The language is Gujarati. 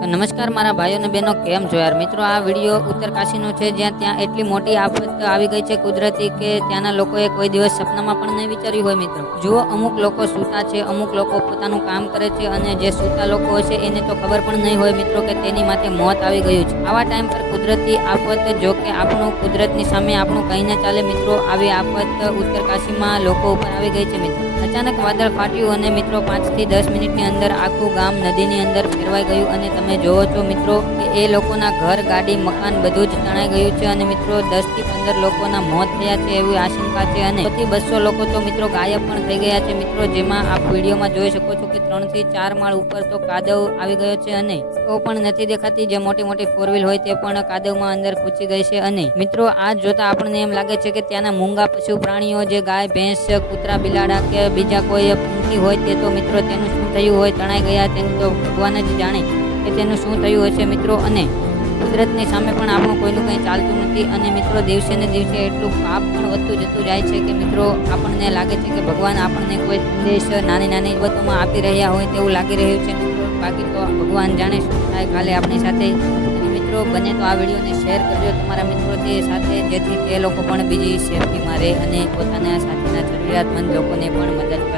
નમસ્કાર મારા ભાઈઓ અને બહેનો, કેમ છો યાર? મિત્રો, આ વીડિયો ઉત્તરકાશીનો છે, જ્યાં ત્યાં એટલી મોટી આફત આવી ગઈ છે કુદરતી કે ત્યાંના લોકોએ કોઈ દિવસ સપનામાં પણ નહીં વિચાર્યું હોય, મિત્રો. જુઓ, અમુક લોકો સૂતા છે, અમુક લોકો પોતાનું કામ કરે છે અને જે સૂતા લોકો હશે એને તો ખબર પણ નહીં હોય, મિત્રો, કે તેની માથે મોત આવી ગયું છે. આવા ટાઈમ પર કુદરતી આફત, જો કે આપણું કુદરતની સામે આપણું કંઈ ના ચાલે, મિત્રો, આવી આફત ઉત્તરકાશીમાં લોકો ઉપર આવી ગઈ છે, મિત્રો. અચાનક વાદળ ફાટ્યું અને, મિત્રો, પાંચથી દસ મિનિટની અંદર આખું ગામ નદીની અંદર ફેરવાઈ ગયું અને તમે જોવો છો મિત્રો કે એ લોકોના ઘર, ગાડી, મકાન બધું જ તણાઈ ગયું છે અને મિત્રો દસથી પંદર લોકોના મોત થયા છે એવી આશંકા છે અને સૌથી બસો લોકો તો મિત્રો ગાયબ પણ થઈ ગયા છે. મિત્રો, જેમાં આપ વિડીયોમાં જોઈ શકો છો કે ત્રણથી ચાર માળ ઉપર તો કાદવ આવી ગયો છે અને તો પણ નથી દેખાતી. જે મોટી મોટી ફોર વ્હીલ હોય તે પણ કાદવમાં અંદર પૂછી ગઈ છે અને મિત્રો, આ જોતા આપણને એમ લાગે છે કે ત્યાંના મૂંગા પશુ પ્રાણીઓ જે ગાય, ભેંસ, કૂતરા, બિલાડા કે બીજા કોઈ પંખી હોય તે તો મિત્રો તેનું શું થયું હોય, તણાઈ ગયા તેનું તો ભગવાન જ જાણે. કે તેનું શું થયું હશે મિત્રો? અને કુદરતની સામે પણ આપણું કોઈનું કંઈ ચાલતું નથી. અને મિત્રો, દિવસે ને દિવસે એટલું પાપ પણ વધતું જતું જાય છે કે મિત્રો, આપણને લાગે છે કે ભગવાન આપણને કોઈ સંદેશ નાની નાની બાબતોમાં આપી રહ્યા હોય તેવું લાગી રહ્યું છે. મિત્રો બાકી તો ભગવાન જાણે શું થાય કાલે આપણી સાથે. મિત્રો, બને તો આ વિડીયોને શેર કરજો તમારા મિત્રોથી સાથે, જેથી તે લોકો પણ બીજી સેફટીમાં રહે અને પોતાના સાથેના જરૂરિયાતમંદ લોકોને પણ મદદ